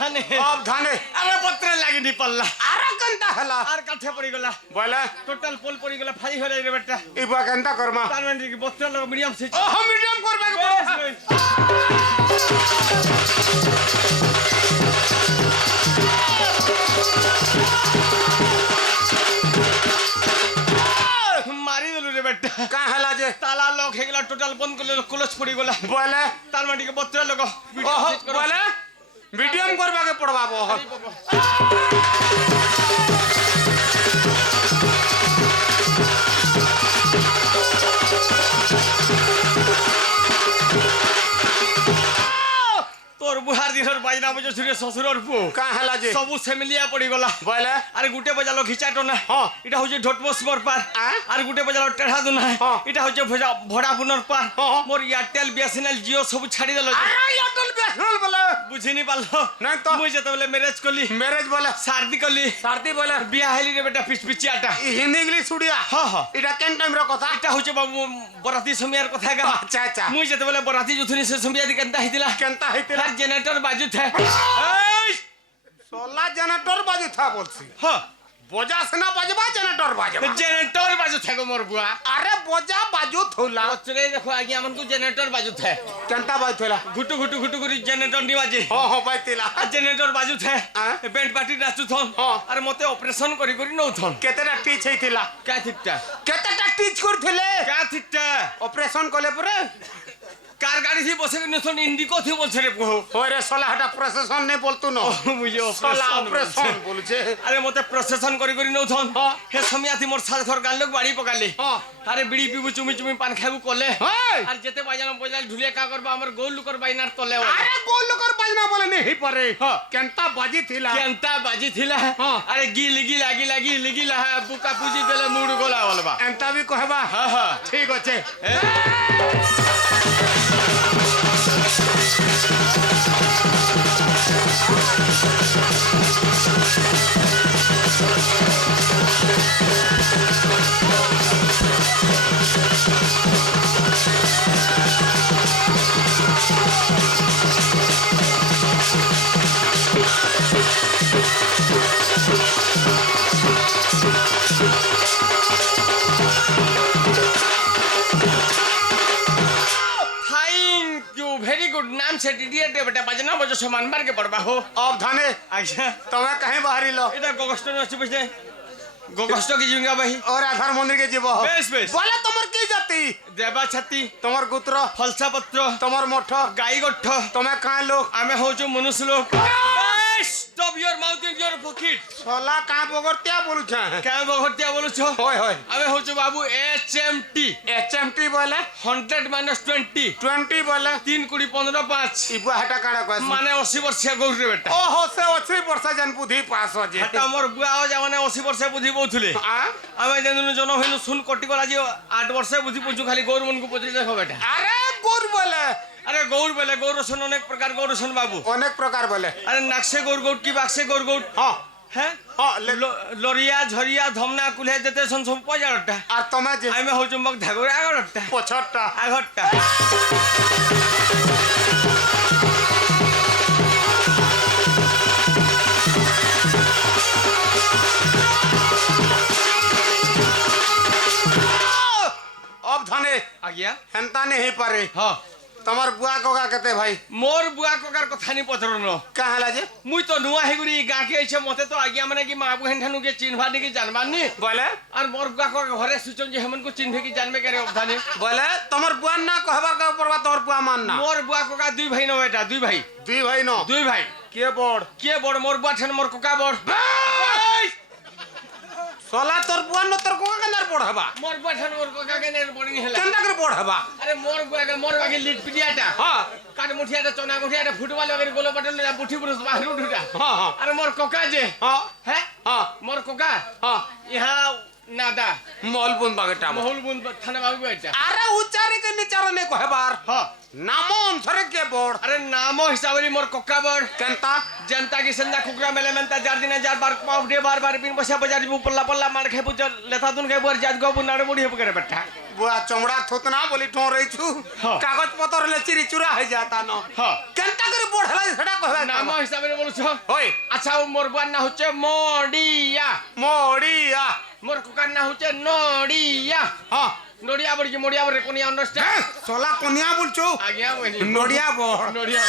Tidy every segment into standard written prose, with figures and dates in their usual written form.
अरे पत्र लागिनी पल्ला आरा कंता हला आर काठे पड़ी गला बोला टोटल पोल पड़ी गला फाई हो रे बेटा इबा कंता करमा तारमेंट की पत्र लग मीडियम से ओह मीडियम करबा के मारी देलु रे बेटा का हला जे ताला लॉक हे गला टोटल बंद कर ले क्लोज पड़ी गला बोला तारमेंट की पत्र लग ओह बोला मीडियम करबा के पड़वा बो तोर बुहार दिनर बाजना बजे सुरे ससुरर पु का हला जे सबु सेमिलिया पड़ी गला बोला अरे गुटे बजालो घिचाटो ना हां इटा होजे ढोटमोस मोर पार अरे गुटे बजालो टेढ़ा दुना हां इटा होजे भड़ा पुनर पार हां मोर एयरटेल बीएसएनएल जियो सब छाड़ी देलो अरे एयरटेल बीएसएनएल बोले बुझिनी पालो नहीं तो मुई जते बोले मैरिज कली मैरिज बोले शादी बोले बिया हेली रे बेटा पिच पिचियाटा हिंदी इंग्लिश सुडिया हां हां इटा केन टाइम रो कथा इटा होजे बाबू बराती समियार कथा गा अच्छा अच्छा मुई जते बोले बराती जुथुनी से समिया दि केनता हितिला जनरेटर बाजू थे 16 जनरेटर बाजू था बोलसी हां बोजा सना बाजबा जनरेटर बाजबा जनरेटर बाजू थे गो मोर बुआ अरे बोजा बाजू थोला चले देखो आगे हमन को जनरेटर बाजू थे केनता बाजू थोला घुटू घुटू घुटू गुरी जनरेटर नी बाजे हां हां बाजतिला जनरेटर बाजू थे बैंड पार्टी नाचू थन अरे मते ऑपरेशन करी करी नौ थन केतेटा टीच हेतिला का थिटा केतेटा टीच करथिले का थिटा ऑपरेशन कोले परे कार गाड़ी थी बसे नसन इंडिको थी बोलछे रे पहो होरे सोला हटा प्रशासन ने बोलतु न मुझे ऑपरेशन बोलछे अरे मते प्रशासन करी करी नौ थन हे समियाती मोर साथ घर गान लोग बाड़ी पकाले अरे बीड़ी पीबू चुमी चुमी पान खाबू कोले अरे जेते बाजान बजाल ढुलिया का करबा हमर गोल लुकर बाइनार तले अरे गोल लुकर बाजना बोले नहीं परे केनता बाजी थिला अरे गिल गिल आगी लागी लिगिला बुका पूजी देले मूड गोला बोलबा एंता भी कहबा हां हां ठीक होचे नाम से डिडिएट बेटा बजना बजो सामान मार के पड़बा हो अब धने अच्छा तमे कहीं बाहरी लो इधर गोगस्टो न छिपे गोगस्टो की जिंगा भाई और आधार मंदिर के जीव बेस बेस बोले तुमर की जाति देवा छाती तुमर गुत्र फलसा पत्र तुमर मोठ गाई गोठ तमे काहे लोग आमे होजो मनुष्य लोग stop your mouth in your pocket सोला का बगरतिया बोलु छ का बगरतिया बोलु छ होय होय आमे होजो बाबू एचएमटी बोले 100 - 20 20 बोले 3 कुड़ी 15 5 इबा हटा काडा कहस माने 80 वर्ष गौर रे बेटा ओहो से 80 वर्ष जन बुद्धि पास हो जे हटा मोर बुआ हो जा माने 80 वर्ष बुद्धि बोथुले आमे जनु जनो हेनु सुन कोटी गला जी 8 वर्ष बुद्धि पुजु खाली गौर मन को पुजले देखो बेटा अरे गौर बोले अरे गौर बोले गौरसन अनेक प्रकार गौरसन बाबू अनेक प्रकार बोले अरे नाकसे गौर गौट की बाक्से गौर गौट हां हैं हां लोरिया झरिया धमना कुले जते सन सब पजारटा आ तमे जे आमे हो चुमक धागोरा आगरटा पछटा आगरटा अब धने आ गया हंता नहीं पारे हां তোমার বুয়া ককা কেতে ভাই মোর বুয়া ককার কথা নি পচরন কা হেলা যে মুই তো নুয়া হেগুড়ি গাকে আইছে মতে তো আজ্ঞা মানে কি মা বুহেন ঠানু কে চিনভা নি কি জানবার নি বলে আর মোর বুয়া ককা ঘরে সুচন যে হেমন কো চিনভে কি জানবে কেরে অবধানে বলে তোমার বুয়া না কহবার কা পড়বা তোমার বুয়া মান না মোর বুয়া ককা দুই ভাই ন বেটা দুই ভাই ন দুই ভাই কে বড় কে বড় মোর বুয়া ঠান মোর ককা বড় সলা তোর বুয়া ন তোর ককা কেনার বড় হবা মোর বুয়া ঠান মোর ককা কে নে বড় নি হেলা কেনটা করে বড় হবা আরে মোর বুয়া কে মোর আগে লিট পিটিয়াটা হ্যাঁ কাট মুঠিয়াটা চনা মুঠিয়াটা ফুটবল वगैरह গোল পাটল না বুঠি পুরুষ বাহরু ঢুটা হ্যাঁ হ্যাঁ আরে মোর ককা যে হ্যাঁ হ্যাঁ হ্যাঁ মোর ককা হ্যাঁ ইহা নাদা মল বুন বাগেটা মহুল বুন থানা বাবু বেটা আরে উচ্চারে কে নিচারনে কহবার হ্যাঁ নাম অনুসারে কে বড় আরে নাম হিসাবে মোর ককা বড় কেনতা जनता की संजा कुकरा मेले मेंता जार दिन जार बार पाव डे बार बार बिन बसा बजार बु पल्ला पल्ला मार खेबु लेथा दुन खेबु जात गबु नाड़ मुड़ी हेब करे बैठा बुआ चमड़ा थोतना बोली ठो रही छु हाँ। कागज पत्र ले चिरी चुरा है जाता न हां केनता करे बढ़ला सेटा कहबा नाम हिसाब रे बोलु छ होय अच्छा वो मोर बुआ ना होचे मोडिया मोड़िया मोर कुका ना होचे नोडिया हां नोडिया बड़ी मोडिया बड़ी कोनी अंडरस्टैंड सोला कोनिया बोलछु आज्ञा बनी नोड़िया बड़ नोडिया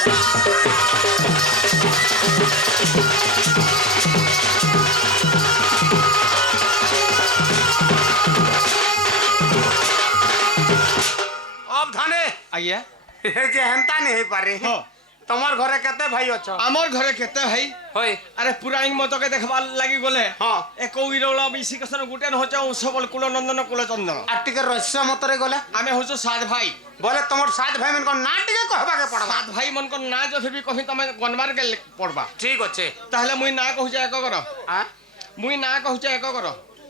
अब धाने आइए हे जे हंता नहीं पारे हां তোমার ঘরে কেতে ভাই আছ আমার ঘরে কেতে ভাই হই আরে পুরাইং মতকে দেখবার লাগি গলে হ্যাঁ একৌ ইরৌলা বিশি কসন গুটেন হচ্ছে সবল কুলনন্দন কুলচন্দন আর টিকে রহস্য মতরে গলে আমি হচ্ছে সাত ভাই বলে তোমার সাত ভাই মন না টিকে কহবাকে পড়বা সাত ভাই মন না যদি বি কহি তুমি গনবার কে পড়বা ঠিক আছে তাহলে মুই না কহুছে এক কর আ মুই না কহুছে এক কর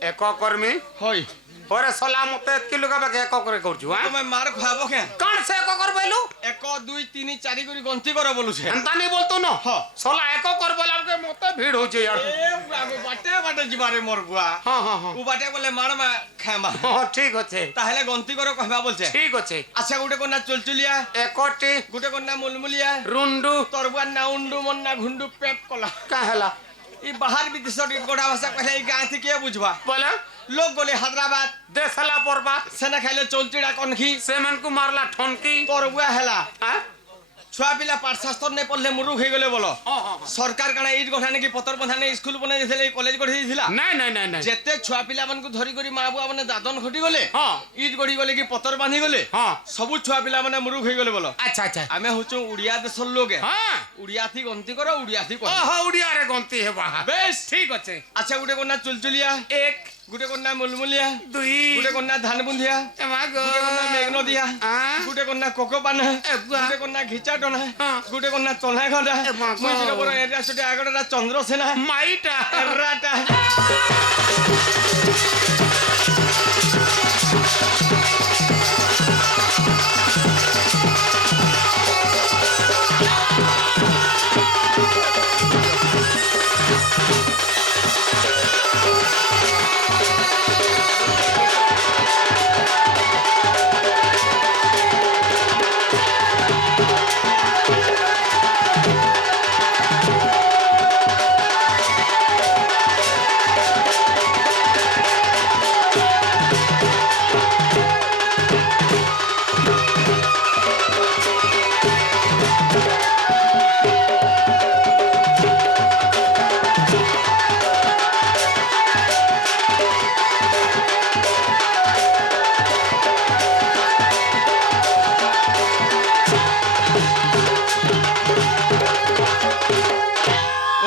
এক কর্মী হই ওরে সলা মতে কিলো কাবাকে এক করে করছু হ্যাঁ তুমি মার খাবো কে কোন সে এক কর বইলু 1 2 3 4 করে গন্তি কর বলুছে হন্তা নেই বলতো না হ্যাঁ সলা এক কর বলাকে মতে ভিড় হচ্ছে यार এ বাবু বাটে বাটে জিবারে মোর বুয়া হ্যাঁ হ্যাঁ হ্যাঁ উ বাটে বলে মার মা খামা হ্যাঁ ঠিক আছে তাহলে গন্তি কর কহবা বলছে ঠিক আছে আচ্ছা গুটে কোনা চলচুলিয়া একটি গুটে কোনা মুলমুলিয়া রুন্ডু তোর বুয়া না উন্ডু মন না ঘুন্ডু পেপ কলা কাহেলা ই বাহার বিদেশত গোড়া ভাষা কহে এই গাঁ থেকে বুঝবা বলে লোক গলে হায়দ্রাবাদ দেশলা পরবাত সেনা খাইলে চলচিড়া কনখি সেমানকু মারলা ঠনকি তোর বুয়া হেলা হ্যাঁ ছুয়া পিলা পাঠশাস্ত্র নে পড়লে মুরুখ হয়ে গেলে বলো সরকার কানা ইট গঠা নাকি পতর বন্ধা নেই স্কুল বনাই দিয়েছিল কলেজ গড়ি দিয়েছিল নাই নাই নাই নাই যেতে ছুয়া পিলা মানকু ধরি করি মা বুয়া মানে দাদন ঘটি গলে হ্যাঁ ইট গড়ি গলে কি পতর বাঁধি গলে হ্যাঁ সবু ছুয়া পিলা মানে মুরুখ হয়ে গেলে বলো আচ্ছা আচ্ছা আমি হচ্ছে উড়িয়া দেশের লোকে হ্যাঁ উড়িয়া থি গন্তি করো উড়িয়া থি করো ওহো উড়িয়ারে গন্তি হেবা বেশ ঠিক আছে আচ্ছা গুটে কোনা চুলচুলিয়া এক গুটে কোনা মুলমুলিয়া দুই গুটে কোনা ধান বুন্ধিয়া এমা গো গুটে কোনা মেঘন দিয়া গুটে কোনা কোকো পানা এগুয়া। গুটে কোনা ঘিচা টনা হ্যাঁ। গুটে কোনা চলা ঘটা এমা গো। মুই যেটা বড় এটা সেটা আগটা চন্দ্রসেনা মাইটা এরাটা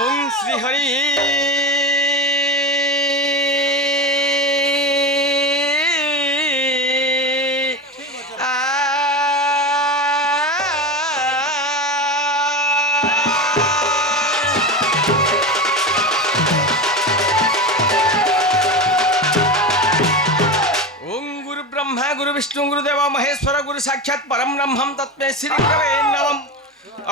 ওম শ্রী হরি ओम गुरु ब्रह्मा गुरु विष्णु गुरुदेव महेश्वर गुरु साक्षात् परम ब्रह्मं तस्मै श्री गुरवे नमः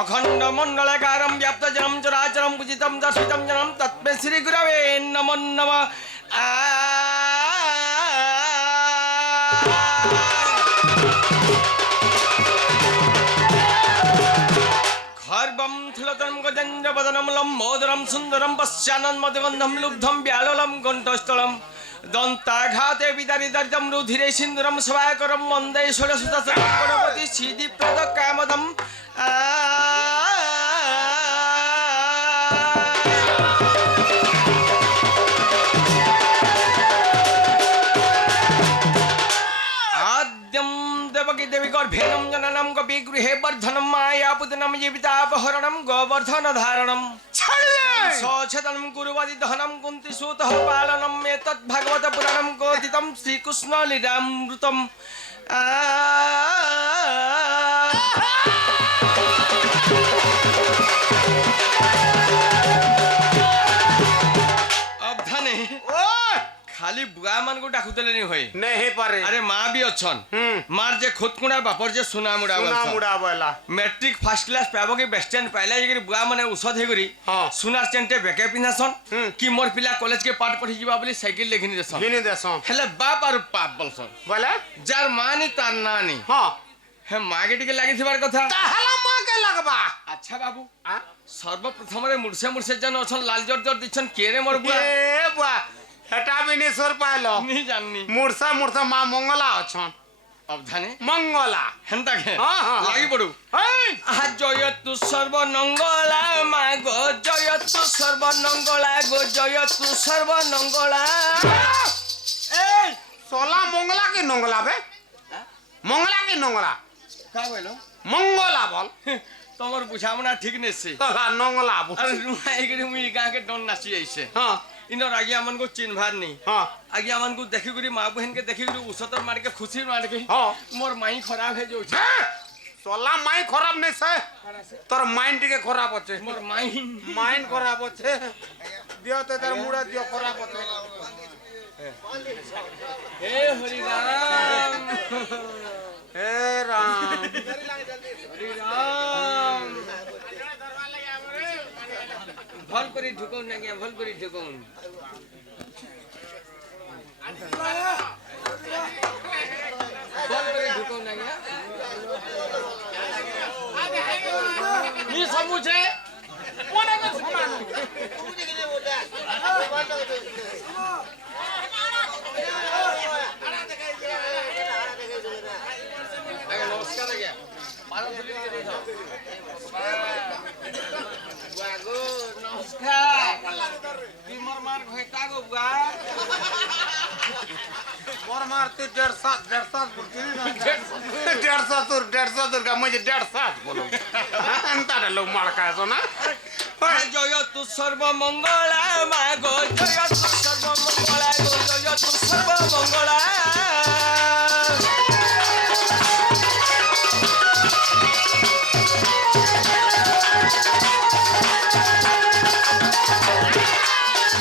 अखंड मंडलकारं व्याप्त जनं चराचरं पूजितं दर्शितं जनं तस्मै श्री गुरवे नमो नमः खर्वं थुलतं गजेन्द्रवदनं लम्बोदरं सुन्दरं पश्यानन् मदगन्धं लुब्धं व्यालोलं कण्ठस्थलं দন্তাঘাতে বিদারি দর্জম রুধিরে সিন্দুরম সবায়করম মন্দে ষোড়শতম গণপতি সিদ্ধি প্রদ কামদম আদ্যম দেবকী দেবী গর্ভেণম জননম গোপী গৃহে বর্ধনম মায়াপুতনম জীবিতাপহরণম গোবর্ধন ধারণম সচেতনম কুরুবাদি দহনম কুন্তি সুত পালনম এতৎ ভাগবত পুরাণম কথিতম শ্রীকৃষ্ণ লীলামৃতম অবধানে খালি বুয়া মানকু ডাকুতলে নি হই नहीं पारे আরে মা বি অছন মার যে খুদকুড়া বাপর যে সোনা মুড়া सुना मुड़ा बोला मैट्रिक फर्स्ट क्लास पाबो कि बेस्ट स्टैंड पहले जे बुआ माने औषध हे गरी हाँ। सुनार चेंटे बेके पिनासन कि मोर पिला कॉलेज के पाठ पढ़ी जीवा बोली साइकिल लेखिनी देसन गिनी देसो हेले बाप और पाप बोलसन बोले जार मानी तार नानी हां हे मागे टिके लागि थिबार कथा ताहला मां के लगबा अच्छा बाबू हां सर्वप्रथम रे मुरसे मुरसे जन अछन लाल जर जर दिछन केरे मोर बुआ ए बुआ हेटा बिनी सुर पालो नी जाननी मुरसा मुरसा मां मंगला अछन अब जाने मंगला हेंता के हाँ, हाँ, लागि पडू ए আহা জয় তু সর্বনঙ্গলা মা গো জয় তু সর্বনঙ্গলা গো জয় তু সর্বনঙ্গলা ए सोला मंगला के नंगला बे मंगला के नंगला কা কইলো मंगला बोल তোমার বুঝামনা ঠিক নেছে सोला नंगला बोल আরে রুমা এগরে মুই গাকে ডন নাচি আইছে हां ইনর আগে আমন কো চিনভার নি हां আগে আমন কো দেখি করি মা বহন के দেখি করি উসতর মার के खुशी मार के हाँ। मोर माई खराब है जो सोला माई खराब नहीं से तोर माइंड के खराब होचे मोर माई माइंड खराब होचे दियो ते तेर मुड़ा दियो खराब होचे हे हरि राम हे राम हरि राम भल करी ढुकौन ना गया भल करी ढुकौन भल करी ढुकौन ना गया ये सब मुझे कोने को समान आगे नमस्कार आ गया मारो धुली के देखो बागो नमस्कार बिमर मार घोटा गो बुआ मोर मारते 150 बोलती ना 150 दूर का मुझे 150 बोलो अंतर लोग मार का है ना জয় তু সর্বমঙ্গলা মা গো জয় তু সর্বমঙ্গলা গো জয় তু সর্বমঙ্গলা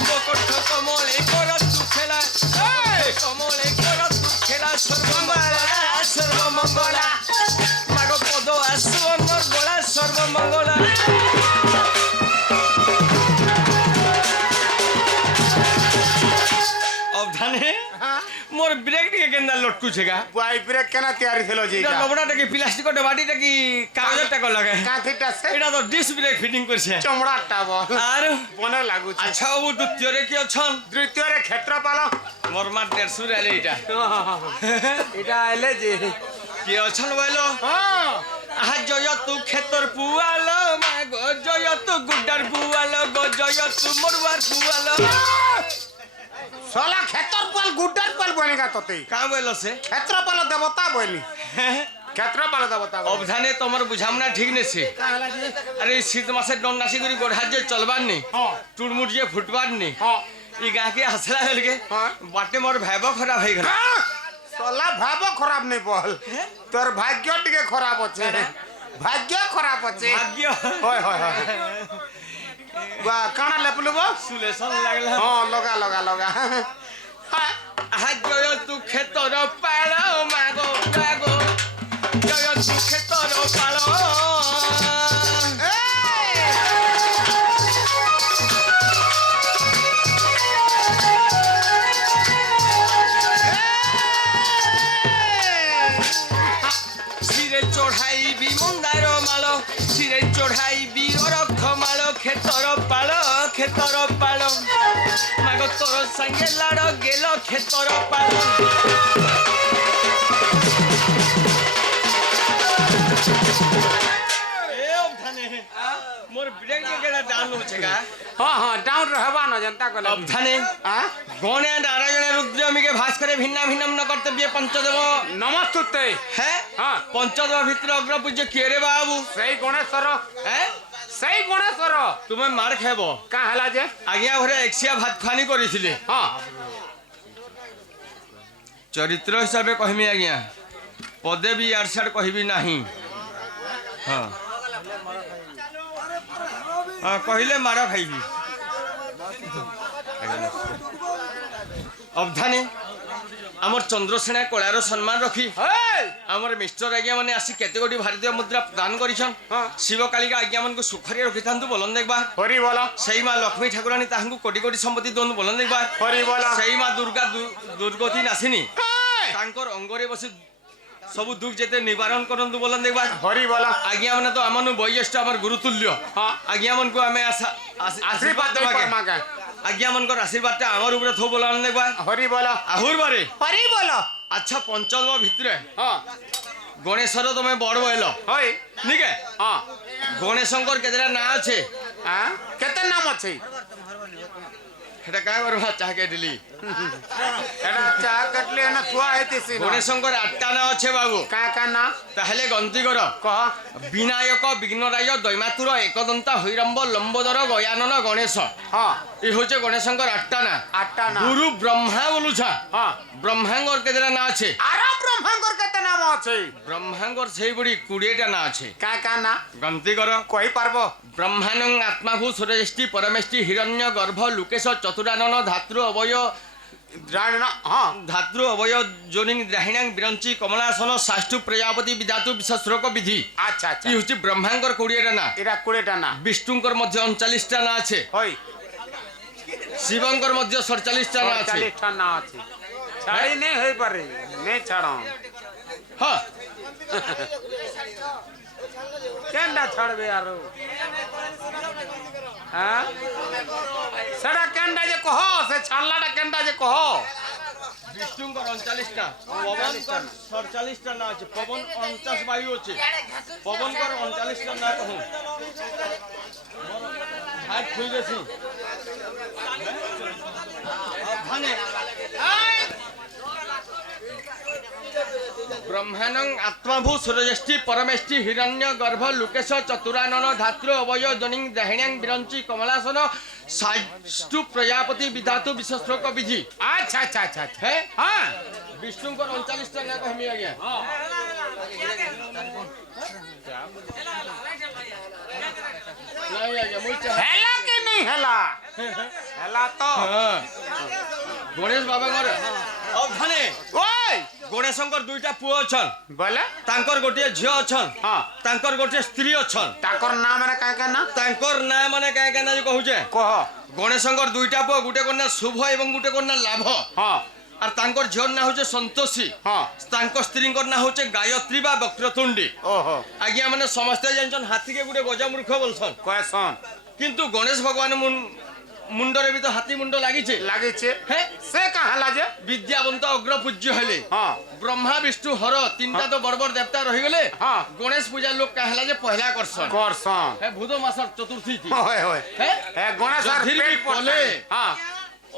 মকট কমলে কর তু খেলা কমলে কর তু খেলা সর্বমঙ্গলা সর্বমঙ্গলা মাগো পদ আসু অমর গলা সর্বমঙ্গলা अवधाने मोर ब्रेक टिके केंदा लटकू छेगा वाई ब्रेक केना तैयारी थलो जी এটা का লবড়াটা কি প্লাস্টিক ডবাটিটা কি কাগজটা কো লাগে काथिटा से এটা তো ডিস ব্রেক ফিটিং করছে चमड़ा टाबो আর बने लागु छे আচ্ছা বাবু দ্বিতীয়রে কি অছন द्वितीय रे क्षेत्रपाल মোর মার 150 আলে এটা এটা আইলে যে কি অছন বলো हां আহা জয় তু ক্ষেতর পুয়ালো মা গো জয় তু গুড্ডার পুয়ালো গো জয় তু মরবার পুয়ালো साला क्षेत्रपाल गुड्डर पाल बनेगा तोते কা বলো সে क्षेत्रपाल देवता बोली क्षेत्रपाल देवता অবধানে তোমার বুঝামনা ঠিক নেছে काहला जी আরে শীত মাসে ডন নাসি করি গোড়াজ্য চলবার নি हां টুড়মুড় যে ফুটবার নি हां ই গাঁকে আসলা হলকে हाँ। বাটে মোর ভাইব খারাপ হয়ে গেল साला भाबो खराब नहीं बोल तोर भाग्य टिके खराब होचे भाग्य खराब होचे ভাগ্য होय होय होय बा काना लेपलबो সুলেশন লাগলা हां लगा लगा लगा আহা জয় তু ক্ষেতর পাল মাগো মাগো জয় তু ক্ষেতর পাল শিরে চড়াইবি মন্দার মাল শিরে চড়াইবি অরক্ষ মাল ক্ষেতর পাল মাগ তোর সঙ্গে লাড় গেল ক্ষেতর পাল मोर ब्रेक के केना डाउन हो छेगा हां डाउन रहबा न जनता को अब थाने गणे नारायण रुद्रमी के भास करे भिन्ना भिन्नम न कर्तव्य पंचदेव नमस्ते है हां पंचदेव भीतर अग्र पूज्य केरे बाबू सही गणेश्वर हैं सही गणेश्वर तुमे मार खेबो का हला जे आज्ञा घरे एकसिया भात खानी करिथिले हां चरित्र हिसाब कहमी आज्ञा पदे भी यारसाड कहबी नाही हां हाँ कहले मारा खाइबी अवधानी आमर चंद्रसेना कलार सम्मान रखी आमर मिस्टर आज्ञा माने आसी केते गोटी भारतीय मुद्रा प्रदान करिछन शिव कालिका आज्ञा मन को सुखरी रखि थांतु बोलन देखबा हरि बोला सही मां लक्ष्मी ठाकुरानी ताहंकु कोटी कोटी संपत्ति दोन बोलन देखबा हरि बोला सही मां दुर्गा दुर्गति नासिनी तांकर अंगरे बसी सब दुख जेते निवारण करंतु बोलन देखबा हरि बोला आज्ञा माने तो हमनु वैयष्ट हमर गुरुतुल्य आज्ञा मन को हमें आशीर्वाद देबा आज्ञा मन को आशीर्वाद हमर ऊपर थो बोलन देखबा हरि बोला आहुर बारे हरि बोला अच्छा पंचदेव भितरे गणेशर तमे बड़ बोलो होय ठीक है हां गणेशंकर केतरा ना আছে केते नाम আছে এটা কাই করবা চা কেটলি এটা চা কাটলে না থুয়া হেতিছি গণেশঙ্কর আটটা না আছে বাবু का না তাহলে গন্তি কর কহ বিনায়ক বিঘ্নরায় দৈমাতুর একদন্তা হৈরম্ব লম্বোদর গয়ানন গণেশ হ্যাঁ এই হচ্ছে গণেশঙ্কর আটটা না গুরু ব্রহ্মা বলুছা হ্যাঁ ব্রহ্মাঙ্গর কেতরা না আছে আরে ব্রহ্মাঙ্গর কেতে নাম আছে ব্রহ্মাঙ্গর সেই বড়ি 20টা না আছে का না গন্তি কর কই পারবো ব্রহ্মানং আত্মাভূ সুরজষ্টি পরমেষ্টি হিরণ্য গর্ভ লুকেশ চতুরানন ধাতৃ অবয় हाँ ধাতৃ অবয় যোনিং দ্রাহিণাং বিরঞ্চি কমলাসন ষষ্ঠ প্রজাপতি বিধাতু বিশ্বশ্লোক বিধি আচ্ছা আচ্ছা এই হচ্ছে ব্রহ্মাঙ্গর 20টা না এরা 20টা না বিষ্ণুঙ্কর মধ্যে 39টা না আছে হই শিবঙ্কর মধ্যে 47টা না আছে 47টা না আছে ছাড়ি নেই হই পারে নেই ছাড়ো হ্যাঁ কেনটা ছাড়বে আর হ্যাঁ সেটা কেনটা যে কহ সে ছাড়লাটা কেনটা যে কহ বিষ্ণুঙ্কর 39টা পবনকর 47টা না আছে পবন 49 বায়ু আছে পবনকর 39টা না কহু হাত খুই গেছি মানে ব্রহ্মানং আত্মাভূ সুরজষ্টি পরমেষ্টি হিরণ্য গর্ভ লুকেশ চতুরানন ধাতৃ অবয় জনিং দ্রাহিণাং বিরঞ্চি কমলাসন ষষ্ঠ প্রজাপতি বিধাতু বিশ্বশ্লোক বিধি আচ্ছা আচ্ছা আচ্ছা হ্যাঁ হ্যাঁ বিষ্ণুঙ্কর 39টা না কহমি আজ্ঞা নাই আজ্ঞা মুই চাহ হেলা কি নেই হেলা হেলা তো গণেশ বাবাঙ্কর অবধানে ওই গণেশঙ্কর 2টা পুଅ অছন বলে তাঙ্কর গোটিয়ে ঝিও অছন হ্যাঁ তাঙ্কর গোটিয়ে স্ত্রী অছন তাকর নাম মানে কাকা না তাঙ্কর না মানে কায় কায় না যে কহুছে কহ গণেশঙ্কর 2টা পুଅ গুটে কন্যা শুভ এবং গুটে কন্যা লাভ হ্যাঁ আর তাঙ্কর ঝিওর না হচ্ছে সন্তোষী হ্যাঁ তাঙ্ক স্ত্রীঙ্কর না হচ্ছে গায়ত্রী বা বক্রতুণ্ডী ওহো আজ্ঞা মানে সমস্তে জানছন হাতিকে গুটে গজমূর্খ বলছন কয়সন কিন্তু গণেশ ভগবান মুন্ডরে বি তো হাতি মুন্ড লাগিছে লাগিছে হ্যাঁ সে কাহালা যে বিদ্যাবন্ত অগ্রপূজ্য হলে হ্যাঁ ব্রহ্মা বিষ্ণু হর তিনটা তো বড় বড় দেবতা রহিগলে হ্যাঁ গণেশ পূজার লোক কাহলা যে পহলা করছন করসন হ্যাঁ ভূত মাসর চতুর্থী হয় হয় হ্যাঁ এ গণেশ আর যথির পেট বি কলে হ্যাঁ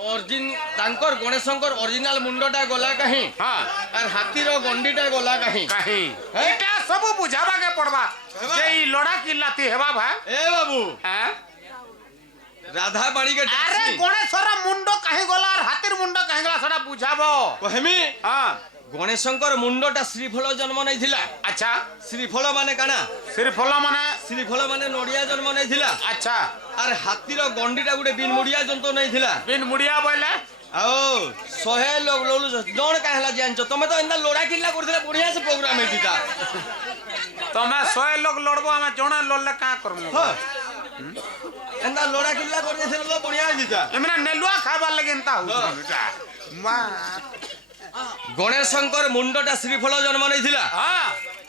অরিজিন তাঙ্কর গণেশঙ্কর অরিজিনাল মুন্ডটা গলা কাহি হ্যাঁ আর হাতির গন্ডিটা গলা কাহি কাহি হ্যাঁ? এটা সবু বুঝাবাকে পড়বা হেবা? যে এই লড়া কিল্লাতি হেবা ভাই এ বাবু হ্যাঁ রাধা বাড়িকে আরে ডাকছি গণেশর মুন্ড কাহি গলা আর হাতির মুন্ড কাহি গলা সেটা বুঝাবো কহেমি হ্যাঁ গণেশঙ্কর মুন্ডটা শ্রীফল জন্ম নেইছিলা আচ্ছা শ্রীফল মানে কানা শ্রীফল মানে শ্রীফল মানে নড়িয়া জন্ম নেইছিলা আচ্ছা আর হাতির গন্ডিটা গুটে বিন মুড়িয়া জন্তু নেইছিলা বিন মুড়িয়া বইলে आओ सोहे लोग लोलु जोन काहला जानचो तमे तो इंदा लोड़ा किल्ला करथिला बढ़िया से प्रोग्राम है दीता तमे 100 लोग लड़बो हमें जोना लड़ले का करमु हो इंदा लोड़ा किल्ला कर देथिला तो बढ़िया दीता एमना नेलुआ खाबार लगे एंता हुटा मा गणेश शंकर मुंडटा श्रीफल जन्म नैथिला हां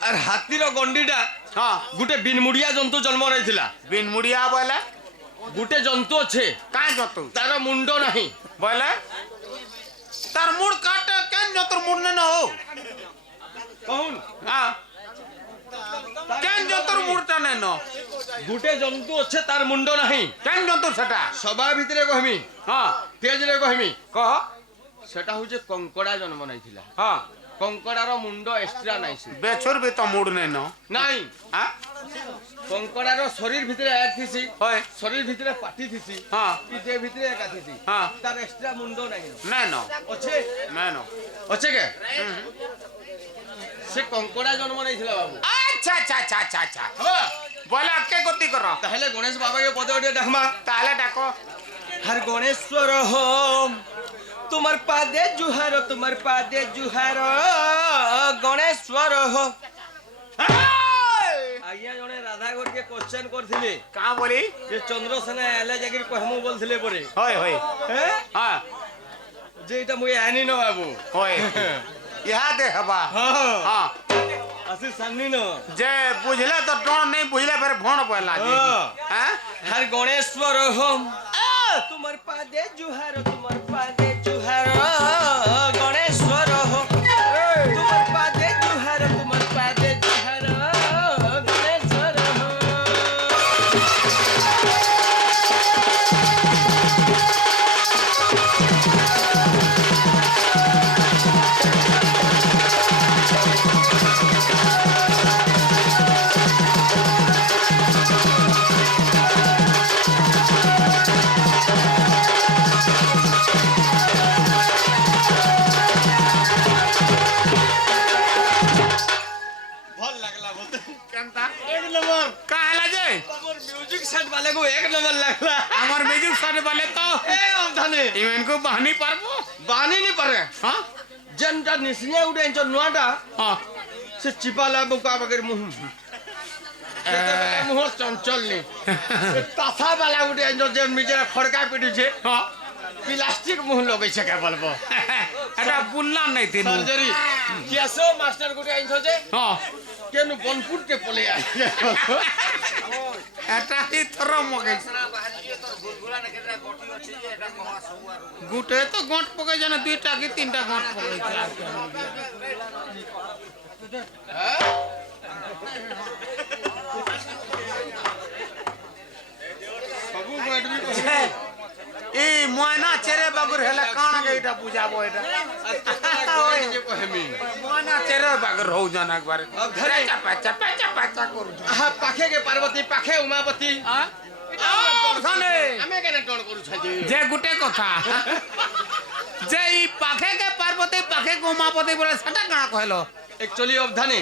আর হাতির গন্ডিটা হ্যাঁ গোটে বিনমুড়িয়া জন্তু জন্ম নেইছিলা। বিন মুড়িয়া বলে গোটে জন্তু আছে কাঁ যত তার মুন্ড নাই বলে তার মুড় কাট কেন যতর মুড় নেন হো কহুন হ্যাঁ কেন যতর মুড়টা নেন গোটে জন্তু আছে তার মুন্ড নাই কেন যতর সেটা সবার ভিতরে কহমি হ্যাঁ তেজরে কহমি কহ সেটা হচ্ছে কঙ্কড়া জন্ম নেইছিলা। হ্যাঁ কঙ্কড়ার মুন্ড এক্সট্রা নাইছে বেছর বে তো মুড় নেন নাই। হ্যাঁ কঙ্কড়ার শরীর ভিতরে এক থিসি হয় শরীর ভিতরে পাটি থিসি হ্যাঁ পিঠে ভিতরে একা থিসি হ্যাঁ তার এক্সট্রা মুন্ড নাই নেন আছে নেন আছে কে সে কঙ্কড়া জন্ম নেইছিলা বাবু। আচ্ছা আচ্ছা আচ্ছা আচ্ছা আচ্ছা হ্যাঁ বলে কে গতি কর তাহলে গণেশ বাবাকে পদে উঠে দেখমা। তাহলে ডাকো हर गणेश्वर होम तुम्हार पादे जुहारो तुम्हार पादे जुहारो गणेश्वर हो। आज्ञा जने राधागौर के क्वेश्चन करथिले का बोली जे चंद्रसेना एले जागिर कहमु बोलथिले परे होय होय हैं हाँ जे इटा मुई आनी न बाबू होय यहाँ दे हवा हां हाँ असि सान्नी न जे बुझले तो डर नहीं बुझले फिर भोन पहला जी हैं हर गणेश्वर होम तुम्हार पादे जुहारो तुम्हार पादे जुहारो गणेश्वर हो। तुम्हार पादे जुहारो तुम्हार पादे जुहारो गणेश्वर हो। भल लगला बोलते केनता एक नंबर का हला जे तमर म्यूजिक सेट वाले को एक नंबर लगला। আমার মেজু সারে বলে তো ए अवधाने ইমেন কো বাহনি পারবো बानी नहीं पारे हाँ जेनटा निसने उडे जो नुआटा हाँ से चिपाला बुका बगैर मुंह मुंह चंचल ने तासा वाला उडे जो जे मिजरा खड़का पिटी छे हाँ प्लास्टिक मुंह लगे छे के बोलबो এটা বুললা নাই তিন सर्जरी केसो मास्टर गुटे आइछो जे हाँ केनु बनपुट के पले आ এটা ই থর মগে গুটে তো গঁট পকাই জানা দুইটা কি তিনটা গঁট পকাইছে सबु गट भी कहे এই ময়না চেরে বাগুর হেলা কানা কে এটা বুঝাবো এটা जे कहमी ময়না চেরে বাগুর হউ জানা একবার अब धरे চাপা চাপা চাপা চা করু आहा पाखे के पार्वती पाखे उमापति হ্যাঁ ওখানে आमे केने टोन करू छाजी যে গুটে কথা যে এই পাখে কে পার্বতী পাখে কে উমাপতি বলে সেটা কানা কইলো एक्चुअली अवधाने